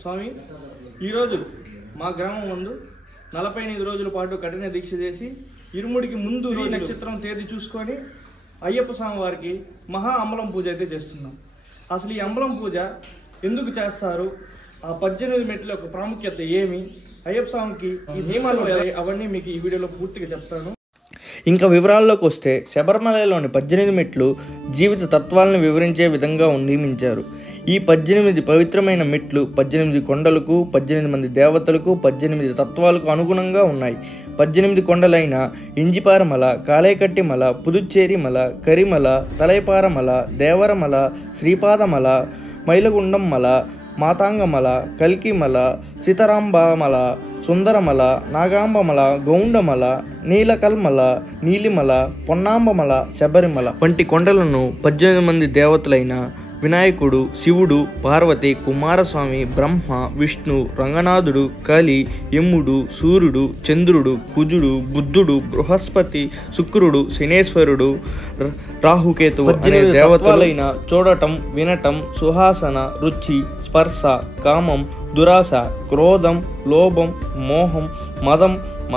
స్వామి, ఈరోజు మా గ్రామం ముందు 48 రోజుల పాటు కఠిన దీక్ష చేసి ఇరుముడికి ముందు నక్షత్రం తేదీ చూసుకొని అయ్యప్ప స్వామి వారికి మహా అంబలం పూజ అయితే చేస్తున్నాం. అసలు ఈ అంబలం పూజ ఎందుకు చేస్తారు, ఆ 18 మెట్ల యొక్క ప్రాముఖ్యత ఏమి, అయ్యప్ప స్వామికి ఈ నియమాలు అవన్నీ మీకు ఈ వీడియోలో పూర్తిగా చెప్తాను. ఇంకా వివరాల్లోకి వస్తే, శబరిమలలోని 18 మెట్లు జీవిత తత్వాలను వివరించే విధంగా నియమించారు. ఈ 18 పవిత్రమైన మెట్లు 18 కొండలకు, 18 మంది దేవతలకు, 18 తత్వాలకు అనుగుణంగా ఉన్నాయి. 18 కొండలైన ఇంజిపారమల, కాలేకట్టిమల, పుదుచ్చేరిమల, కరిమల, తలైపారమల, దేవరమల, శ్రీపాదమల, మైలగుండంమల, మాతాంగమల, కల్కిమల, సీతారాంబమల, సుందరమల, నాగాంబమల, గౌండమల, నీలకల్మల, నీలిమల, పొన్నాంబమల, శబరిమల వంటి కొండలను 18 మంది దేవతలైన వినాయకుడు, శివుడు, పార్వతి, కుమారస్వామి, బ్రహ్మ, విష్ణు, రంగనాథుడు, కలి, యముడు, సూర్యుడు, చంద్రుడు, కుజుడు, బుద్ధుడు, బృహస్పతి, శుక్రుడు, శనేశ్వరుడు, రాహుకేతు 18 దేవతలైన చూడటం, వినటం, సుహాసన, రుచి, స్పర్శ, కామం, దురాశ, క్రోధం, లోభం, మోహం, మదం,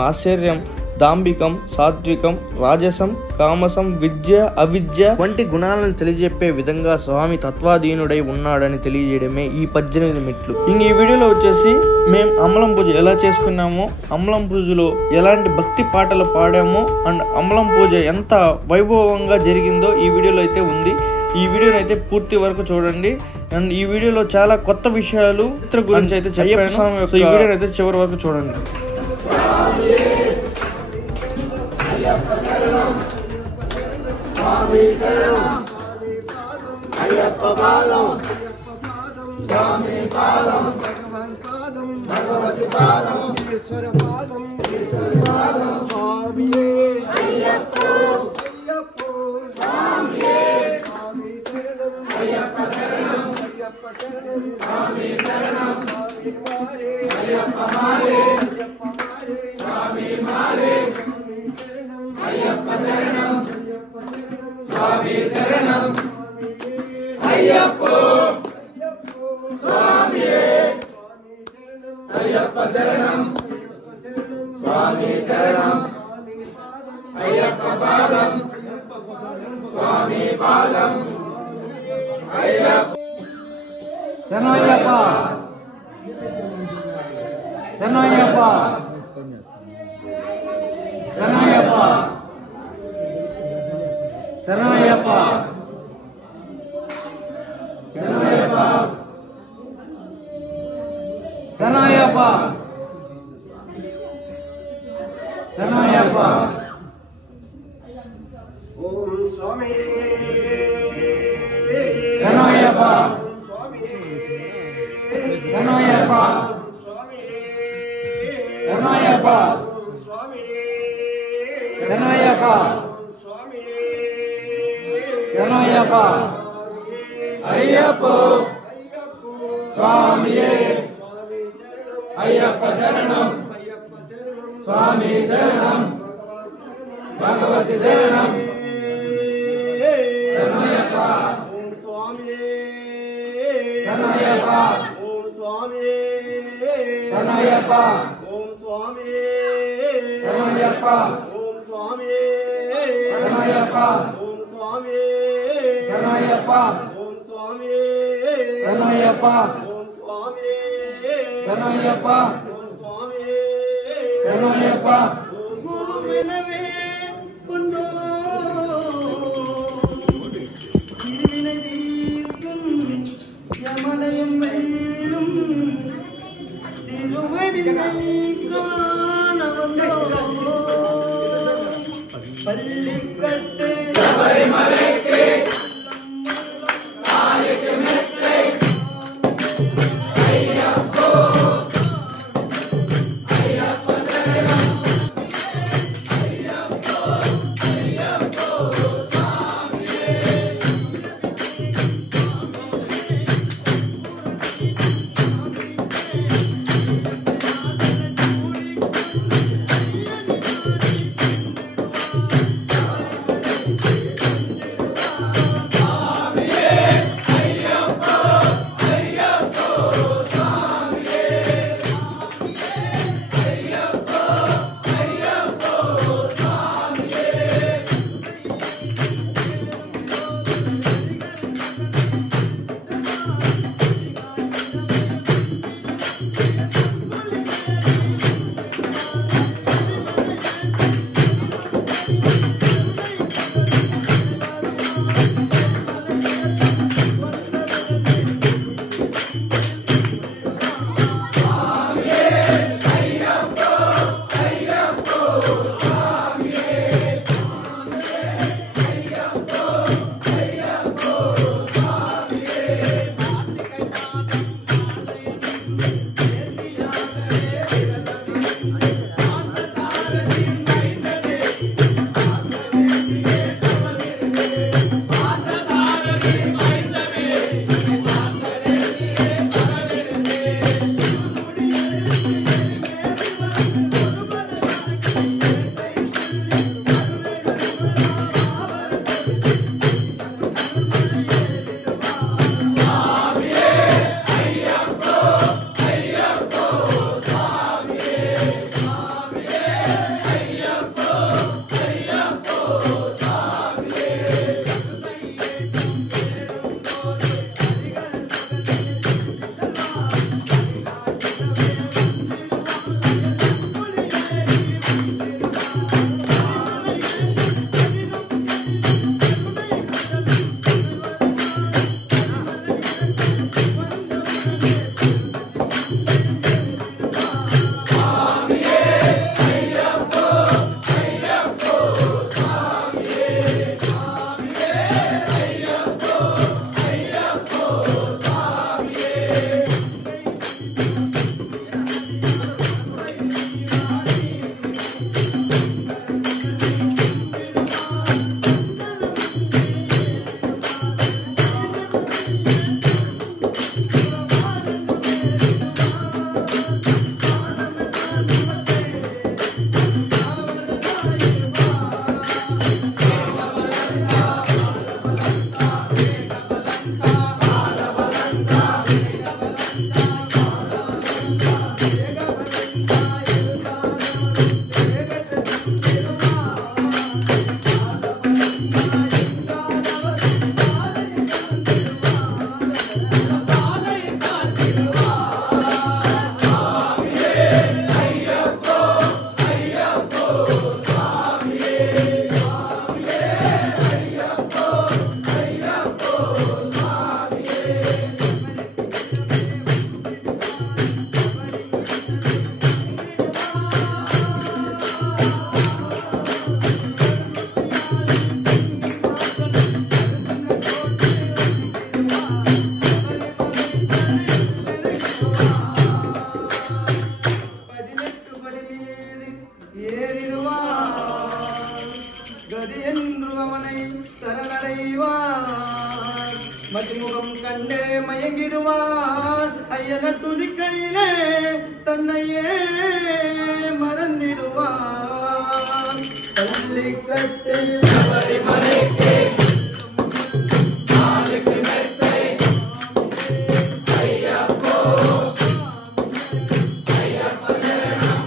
ఆశ్చర్యం, దాంభికం, సాత్వికం, రాజసం, కామసం, విద్య, అవిద్య వంటి గుణాలను తెలియజెప్పే విధంగా స్వామి తత్వాధీనుడై ఉన్నాడని తెలియజేయడమే ఈ 18 మెట్లు. ఇంక ఈ వీడియోలో వచ్చేసి మేము అమలం పూజ ఎలా చేసుకున్నామో, అమలం పూజలో ఎలాంటి భక్తి పాటలు పాడామో అండ్ అమలం పూజ ఎంత వైభవంగా జరిగిందో ఈ వీడియోలో అయితే ఉంది. ఈ వీడియోని అయితే పూర్తి వరకు చూడండి. అండ్ ఈ వీడియోలో చాలా కొత్త విషయాలు గురించి అయితే చెప్పాను. సో ఈ వీడియోని అయితే చివరి వరకు చూడండి. అయ్యప్ప శరణం, స్వామి శరణం, భగవతి శరణం, శరణయ్యప్ప, ఓం స్వామి, శరణయ్యప్ప, ఓం స్వామి, శరణయ్యప్ప, ఓం స్వామి, శరణయ్యప్ప, ఓం స్వామి, శరణయ్యప్ప, ఓం స్వామి, శరణయ్యప్ప, ఓం స్వామి, శరణయ్యప్ప, ఓం స్వామి, శరణయ్యప్ప, ఓం స్వామి, శరణయ్యప్ప, ఓం స్వామి. தங்க துதிக்கையிலே தன்னையே மறந்திடுவான். பள்ளிக்கட்டில் சபரிமலைக்கு நாளுக்கு மெத்தை ஐயப்போ ஐயப்ப சரணம்.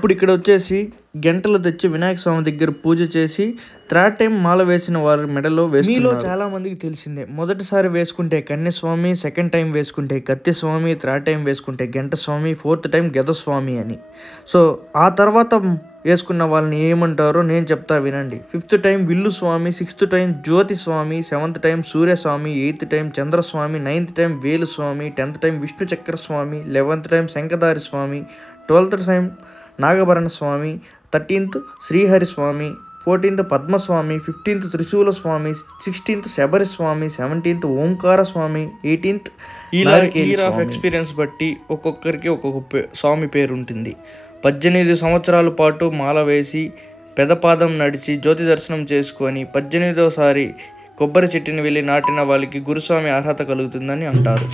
ఇప్పుడు ఇక్కడ వచ్చేసి గంటలు తెచ్చి వినాయక స్వామి దగ్గర పూజ చేసి థర్డ్ టైం మాల వేసిన వారి మెడలో వేస్తున్నారు. మీలో చాలా మందికి తెలిసిందే, మొదటిసారి వేసుకుంటే కన్యస్వామి, సెకండ్ టైం వేసుకుంటే కత్తి స్వామి, థర్డ్ టైం వేసుకుంటే గంట స్వామి, ఫోర్త్ టైం గద స్వామి అని. సో ఆ తర్వాత వేసుకున్న వాళ్ళని ఏమంటారో నేను చెప్తా వినండి. ఫిఫ్త్ టైం విల్లు స్వామి, సిక్స్త్ టైం జ్యోతి స్వామి, సెవెంత్ టైం సూర్యస్వామి, ఎయిత్ టైం చంద్రస్వామి, నైన్త్ టైం వేలు స్వామి, 10th టైం విష్ణు చక్ర స్వామి, 11th టైం శంఖధారి స్వామి, 12th టైం నాగభరణ స్వామి, 13th శ్రీహరి స్వామి, 14th పద్మస్వామి, 15th త్రిశూల స్వామి, 16th శబరి స్వామి, 17th ఓంకార స్వామి, 18th ఇయర్ ఆఫ్ ఎక్స్పీరియన్స్ బట్టి ఒక్కొక్కరికి ఒక్కొక్క స్వామి పేరు ఉంటుంది. 18 సంవత్సరాల పాటు మాల వేసి పెదపాదం నడిచి జ్యోతి దర్శనం చేసుకొని 18వసారి కొబ్బరి చెట్టుని వెళ్ళి నాటిన వాళ్ళకి గురుస్వామి అర్హత కలుగుతుందని అంటారు.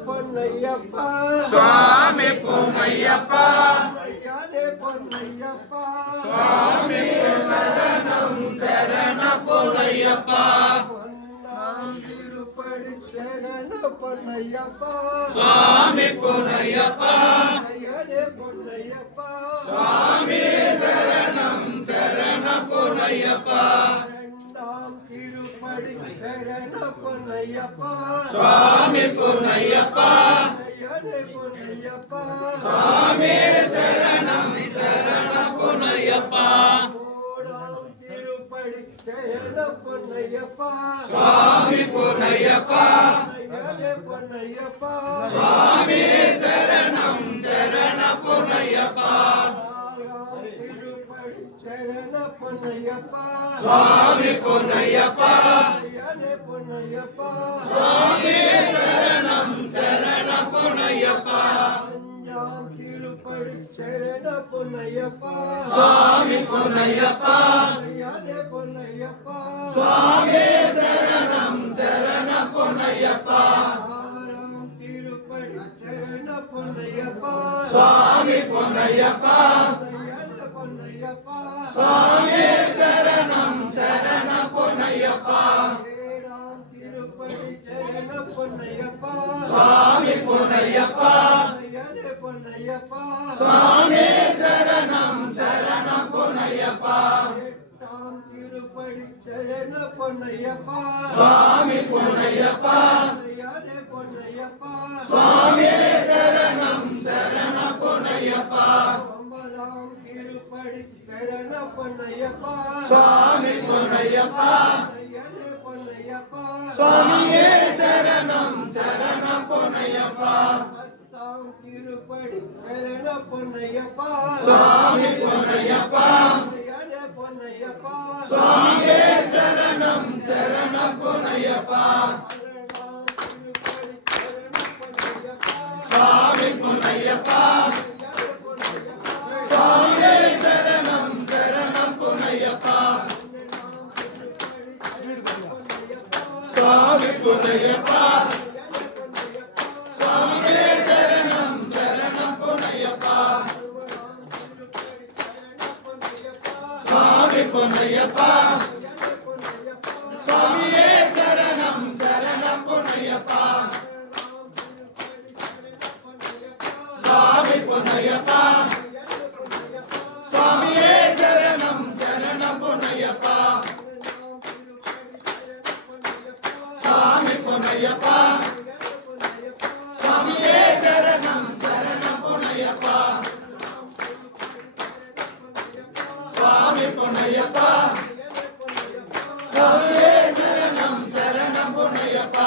పొన్నయ్యప్ప స్వామి పొన్నయ్యప్ప అయ్యానే పొన్నయ్యప్ప స్వామి శరణం శరణ పొన్నయ్యప్ప పొన్నాం తిరుపడి శరణ పొన్నయ్యప్ప స్వామి పొన్నయ్యప్ప అయ్యానే పొన్నయ్యప్ప స్వామి శరణం శరణ పొన్నయ్యప్ప రెండాం తిరుపడి శరణ పొన్నయ్యప్ప స్వామి పొన్నయ్యప్ప అయ్యానే పొన్నయ్యప్ప స్వామి శరణం శరణ పొన్నయ్యప్ప మూడాం తిరుపడి శరణ పొన్నయ్యప్ప స్వామి పొన్నయ్యప్ప అయ్యానే పొన్నయ్యప్ప స్వామి శరణం శరణ పొన్నయ్యప్ప నాలుగాం తిరుపడి శరణ పొన్నయ్యప్ప స్వామి పొన్నయ్యప్ప అయ్యానే పొన్నయ్యప్ప స్వామి శరణం శరణ పొన్నయ్యప్ప అంజాం తిరుపడి శరణ పొన్నయ్యప్ప స్వామి పొన్నయ్యప్ప అయ్యానే పొన్నయ్యప్ప స్వామి శరణం శరణ పొన్నయ్యప్ప ఆరాం తిరుపడి శరణ పొన్నయ్యప్ప స్వామి పొన్నయ్యప్ప అయ్యానే పొన్నయ్యప్ప స్వామి శరణం శరణ పొన్నయ్యప్ప ఏడాం తిరుపడి శరణ పొన్నయ్యప్ప స్వామి పొన్నయ్యప్ప అయ్యానే పొన్నయ్యప్ప స్వామి శరణం శరణ పొన్నయ్యప్ప ఎట్టాం తిరుపడి శరణ పొన్నయ్యప్ప స్వామి పొన్నయ్యప్ప అయ్యానే పొన్నయ్యప్ప స్వామి శరణం శరణ పొన్నయ్యప్ప ఒంబదాం తిరుపడి శరణ పొన్నయ్యప్ప స్వామి పొన్నయ్యప్ప అయ్యానే పొన్నయ్యప్ప స్వామియే శరణం శరణ పొన్నయ్యప్ప పత్తాం తిరుపడి శరణ పొన్నయ్యప్ప స్వామి పొన్నయ్యప్ప అయ్యానే పొన్నయ్యప్ప స్వామియే శరణం శరణ పొన్నయ్యప్ప పన్నెండాం తిరుపడి శరణ పొన్నయ్యప్ప స్వామి పొన్నయ్యప్ప అయ్యానే పొన్నయ్యప్ప స్వామియే శరణం శరణ పొన్నయ్యప్ప పన్నెండాం తిరుపడి శరణ పొన్నయ్యప్ప స్వామి పొన్నయ్యప్ప అయ్యానే పొన్నయ్యప్ప స్వామియే శరణం శరణ పొన్నయ్యప్ప పదమూడాం తిరుపడి శరణ పొన్నయ్యప్ప స్వామి పొన్నయ్యప్ప అయ్యానే పొన్నయ్యప్ప స్వామియే శరణం శరణ పొన్నయ్యప్ప పన్నెండాం తిరుపడి శరణ పొన్నయ్యప్ప స్వామి పొన్నయ్యప్ప అయ్యానే పొన్నయ్యప్ప స్వామియే శరణం శరణ పొన్నయ్యప్ప పన్నెండాం తిరుపడి శరణ పొన్నయ్యప్ప స్వామి పొన్నయ్యప్ప అయ్యానే పొన్నయ్యప్ప స్వామియే శరణం శరణ పొన్నయ్యప్ప స్వామి పొన్నయ్యప్ప స్వామియే శరణం శరణ పొన్నయ్యప్ప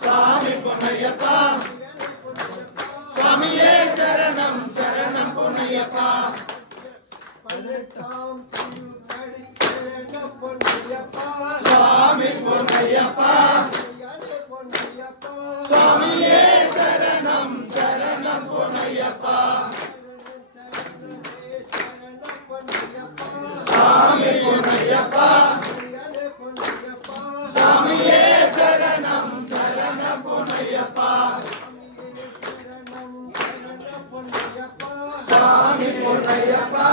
స్వామి పొన్నయ్యప్ప స్వామియే శరణం శరణ పొన్నయ్యప్ప స్వామి పొన్నయ్యప్ప స్వామియే శరణం శరణ పొన్నయ్యప్ప స్వామి పొన్నయ్యప్ప స్వామియే శరణం శరణ పొన్నయ్యప్ప స్వామి పొన్నయ్యప్ప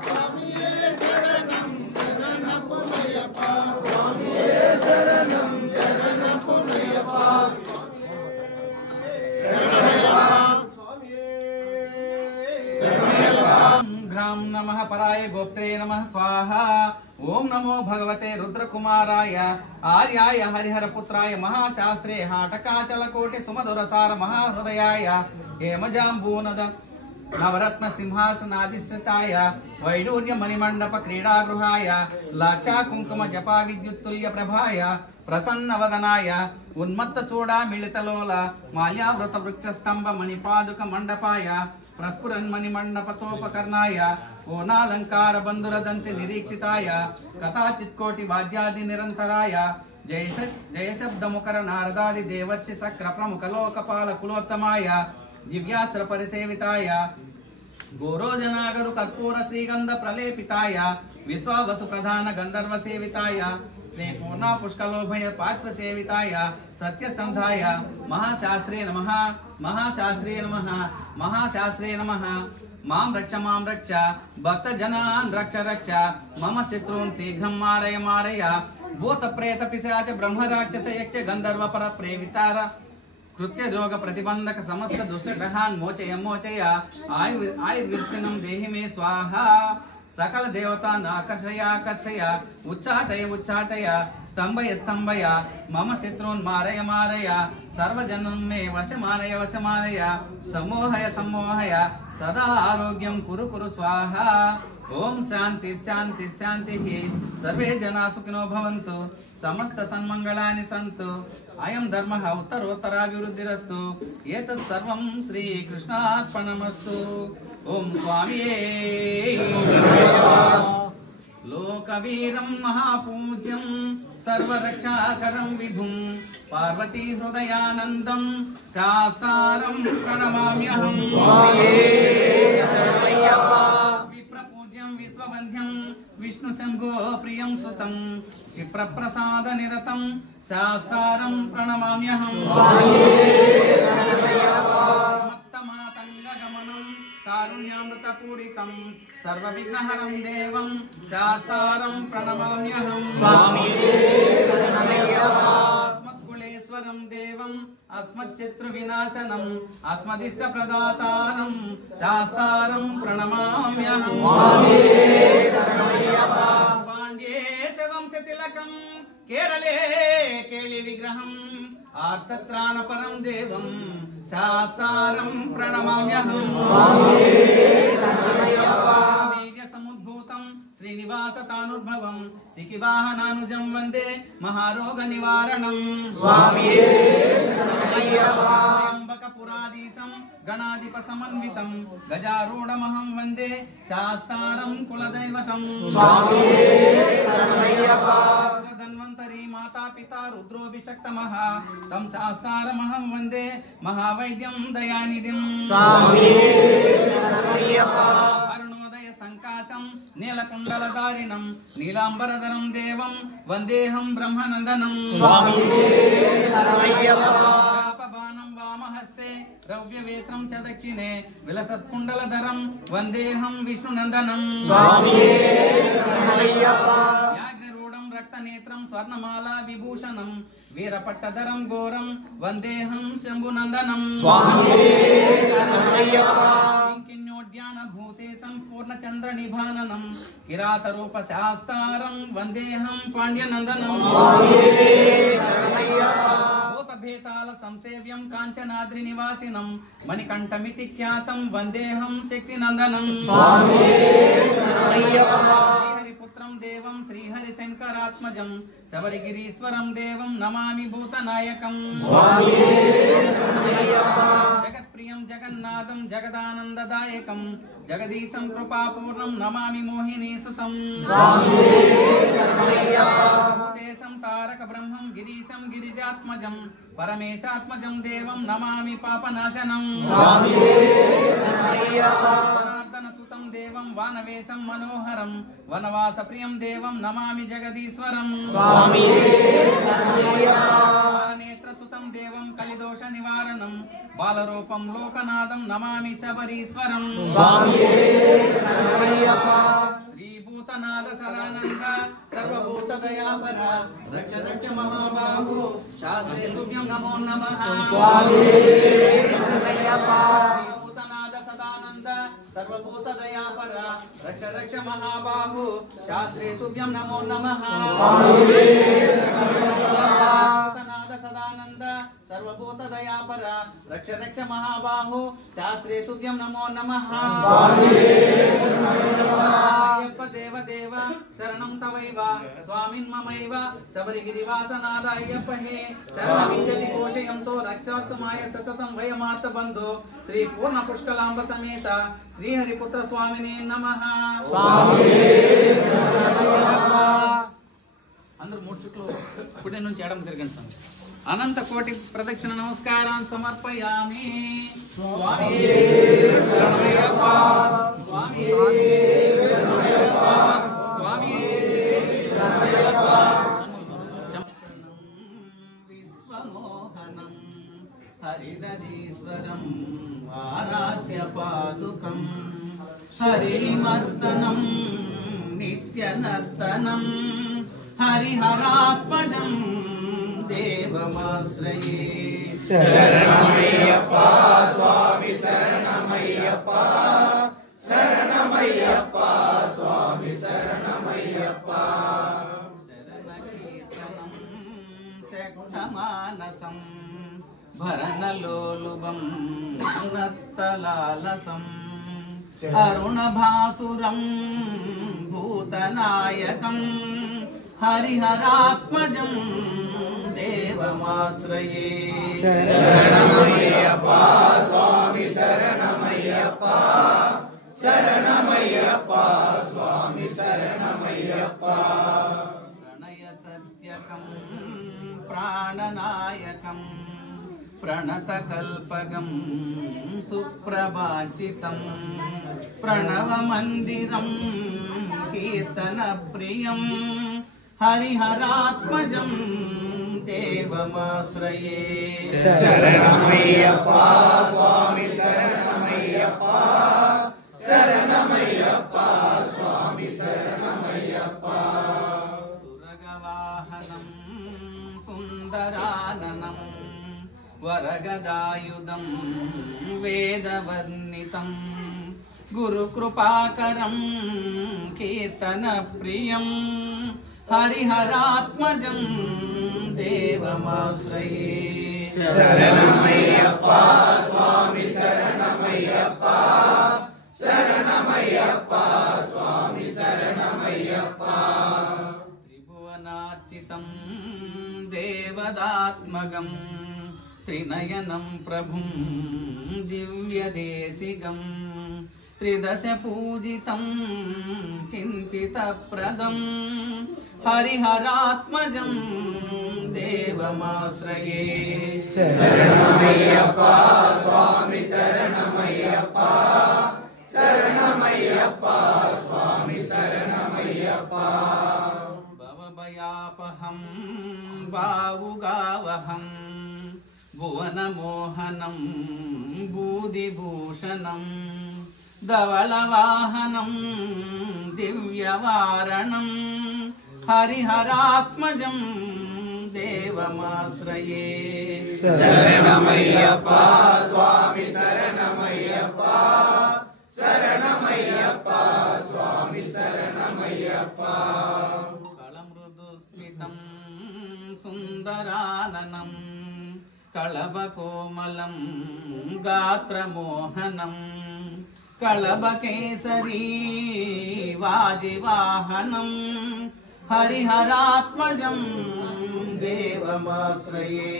స్వామియే శరణం శరణ పొన్నయ్యప్ప స్వామియే శరణం శరణ పొన్నయ్యప్ప ग्राम नमः पराय गोप्त्रे नमः स्वाहा ओम नमो भगवते रुद्रकुमाराय आर्याय हरिहरपुत्राय महाशास्त्रे हाटकाचलकोटि सुमधुरसार महाहृदयाय हेमजाम्बूनद नवरत्न सिंहासनाधिष्ठिताय वैडूर्य मणिमण्डप क्रीडागृहाय लाक्षा कुङ्कुम जपा विद्युत्तुल्य प्रभाय प्रसन्नवदनाय उन्मत्त चूडा मिलितलोल माल्यावृत वृक्षस्तंभ मणिपादुक मंडपाय प्रस्फुरन् मणिमण्डपतोपकर्णाय ओनालंकार बंधुरदंति निरीक्षिताय कथाचित्कोटि वाद्यादि निरंतराय जय शब्द मुकर नारदादि देवर्षि सक्र प्रमुख लोकपाल कुलोत्तमाय दिव्यास्त्र परिसेविताय गोरोजनागरु कर्पूर श्रीगंध प्रलेपिताय विश्वावसु प्रधान गंधर्व सेविताय శ్రీ పూర్ణ పుష్కలోభయ పార్శ్వ సేవితాయ సత్యసంధాయ మహాశాస్త్రే నమః మహాశాస్త్రే నమః మహాశాస్త్రే నమః మాం రక్ష భక్త జనాన్ రక్ష మమ శత్రూన్ శీఘ్రం మారయ మారయ భూత ప్రేత పిశాచ బ్రహ్మ రాక్షస యక్ష గంధర్వ పర ప్రేవితార కృత్య రోగ ప్రతిబంధక సమస్త దుష్ట గ్రహాన్ మోచయ ఆయుర్వృత్తినం దేహి మే స్వాహ సకల దేవతాన్ ఆకర్షయ ఉచ్చాటయ స్తంభయ మమ శత్రూన్ మారయ సర్వజనం మే వశమానయ సమ్మోహయ సదా ఆరోగ్యం కురు స్వాహ ఓం శాంతి సర్వే జనా సుఖినో భవంతు సమస్త సన్మంగళాని సంతు అయం ధర్మః ఉత్తరోత్తరాభివృద్ధిరస్తు ఏతత్ సర్వం శ్రీకృష్ణార్పణమస్తు ఓం స్వామియే లోకవీరం మహాపూజ్యం సర్వరక్షాకరం విభుం పార్వతీ హృదయానందం శాస్త్రారం ప్రణమామ్యహం విప్రపూజ్యం విశ్వవంద్యం విష్ణు శంభో ప్రియం సుతం క్షిప్రప్రసాద నిరతం శాస్త్రారం ప్రణమామ్యహం మత్తమాతంగగమనం కారుణ్యామృతపూరితం సర్వవిఘ్నహరం దేవం శాస్త్రారం ప్రణమామ్యహం అస్మత్కులేశ్వరం దేవం అస్మచ్చత్రు వినాశనం అస్మదిష్ట ప్రదాతారం శాస్త్రారం ప్రణమామ్యహం పాండ్యే శవంశతిలకం కేరళే కేళి విగ్రహం ఆర్తత్రాణపరం దేవం శాస్త్రారం ప్రణమామ్యహం వీర్య సముద్భూతం శ్రీనివాస తానుర్భవం సికివాహనానుజం వందే మహారోగ నివారణం పురాధీశం గణాధిప సమన్వితం గజారూఢమహం వందే శాస్త్రారం కులదైవతం ధన్వంతరీ మాతా పితా రుద్రోభిషక్తమః తం శాస్త్రారమహం వందే మహావైద్యం దయానిధిం అరుణోదయ సంకాశం నీలకుండలధారిణం నీలాంబరధరం దేవం వందేహం బ్రహ్మనందనం శాపబాణం వామహస్తే ద్రవ్యవేత్రం చ దక్షిణే విలసత్కుండలధరం వందేహం విష్ణునందనం యాజ్ఞరూఢం రక్తనేత్రం స్వర్ణమాలా విభూషణం వీరపట్టధరం ఘోరం వందేహం శంభునందనం కింకిణ్యోద్యాన భూతే సంపూర్ణ చంద్ర నిభాననం కిరాత రూప శాస్త్రారం వందేహం పాండ్యనందనం భూతభేతాల సంసేవ్యం కాంచనాద్రి నివాసినం మణికంఠమితి ఖ్యాతం వందేహం శక్తినందనం శ్రీహరిపుత్రం దేవం శ్రీహరి శంకరాత్మజం శబరిగిరీశ్వరం దేవం నమామి భూతనాయకం జగత్ప్రియం జగన్నాథం జగదానందదాయకం జగదీశం కృపాపూర్ణం నమామి మోహినీసుతం భూతేశం తారక బ్రహ్మం గిరీశం గిరిజాత్మజం పరమేశాత్మజం దేవం నమామి పాపనాశనం జనార్దన సుతం దేవం వానవేశం మనోహరం వనవాస ప్రియం దేవం నమామి జగదీశ్వరం నేత్ర సుతం దేవం కలిదోష నివారణం బాలరూపం లోకనాథం నమామి శబరీశ్వరం శ్రీభూతనాథ సదానంద సర్వభూత దయాపర రక్ష రక్ష మహాబాహు శాస్త్రే తుభ్యం నమో నమః శ్రీభూతనాథ సదానంద సర్వభూత దయాపర రక్ష రక్ష మహాబాహు శాస్త్రే తుభ్యం నమో నమః భూతనాథ సదానంద సర్వభూత దయాపర రక్ష రక్ష మహాబాహు శాస్త్రే తుభ్యం నమో నమః అయ్యప్ప దేవ దేవ శరణం తవైవ స్వామిన్ మమైవ శబరిగిరివాసనాథ అయ్యప్ప హే శరణమించతి కోశయంతో రక్షాసుమాయ సతతం వయమార్త బంధు శ్రీ పూర్ణ పుష్కలాంబ సమేత శ్రీహరిపుత్ర స్వామినే నమః. అందరూ మూడు చుట్లు పుట్టిన నుంచి ఎడమ తిరగండి స్వామి. అనంత కోటి ప్రదక్షిణ నమస్కారాన్ని సమర్పయామి. స్వామియే శరణమయ్యప్ప, స్వామియే శరణమయ్యప్ప, స్వామియే శరణమయ్యప్ప. ఈశ్వరం ఆరాధ్య పాదుకం హరిమర్దనం నిత్యనర్తనం హరిహరాత్మజం దేవమాశ్రయే. శరణమయ్యప్ప స్వామి శరణమయ్యప్ప శరణమయ్యప్ప స్వామి శరణమయ్యప్ప. శరణకీర్తనం శక్తమానసం భరణలోలుభం నత్తలాలసం అరుణభాసురం భూతనాయకం హరిహరాత్మజం దేవమాశ్రయే. శరణమయ్యప్ప స్వామి శరణమయ్యప్ప శరణమయ్యప్ప స్వామి శరణమయ్యప్ప. ప్రణయ సత్యకం ప్రాణనాయకం ప్రణతకల్పకం సుప్రభాచితం ప్రణవమందిరం కీర్తనప్రియం హరిహరాత్మజం దేవమాశ్రయే. శరణమయ్యప్ప స్వామి శరణమయ్యప్ప శరణమయ్యప్ప స్వామి శరణమయ్యప్ప. సురగవాహనం సుందరాననం వరగదాయుధం వేదవర్ణితం గురుకృపాకరం కీర్తనప్రియం హరిహరాత్మజం దేవమాశ్రయే. శరణమయ్యప్ప స్వామి శరణమయ్యప్ప శరణమయ్యప్ప స్వామి శరణమయ్యప్ప. త్రిభువనార్చితం దేవదాత్మగం త్రినయనం ప్రభుం దివ్యదేశిగం త్రిదశ పూజితం చింతితప్రదం హరిహరాత్మజం దేవమాశ్రయే. శరణమయ్యప్ప స్వామి శరణమయ్యప్ప శరణమయ్యప్ప స్వామి శరణమయ్యప్ప. భవభయాపహం బావుగావహం భువనమోహనం బూదిభూషణం ధవళవాహనం దివ్యవారణం హరిహరాత్మజం దేవమాశ్రయే. శరణమయ్యప్ప స్వామి శరణమయ్యప్ప శరణమయ్యప్ప స్వామి శరణమయ్యప్ప. కళమృదుస్మితం సుందరాననం కళభకోమలం గాత్రమోహనం కళభకేసరీ వాజివాహనం హరిహరాత్మజం దేవమాశ్రయే.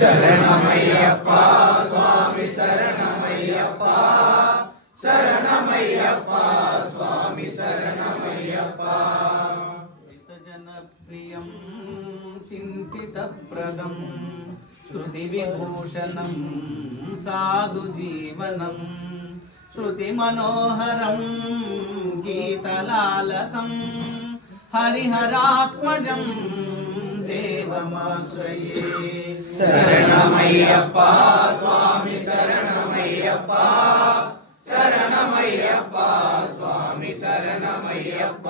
శరణమయ్యప్ప స్వామి శరణమయ్యప్ప శరణమయ్యప్ప స్వామి శరణమయ్యప్ప. జనప్రియం చింతితప్రదం శృతివిభూషణం సాధుజీవనం శృతిమనోహరం గీతలాలసం హరిహరాత్మజం దేవమాశ్రయే. శరణమయ్యప్ప స్వామి శరణమయ్యప్ప శరణమయ్యప్ప స్వామి శరణమయ్యప్ప.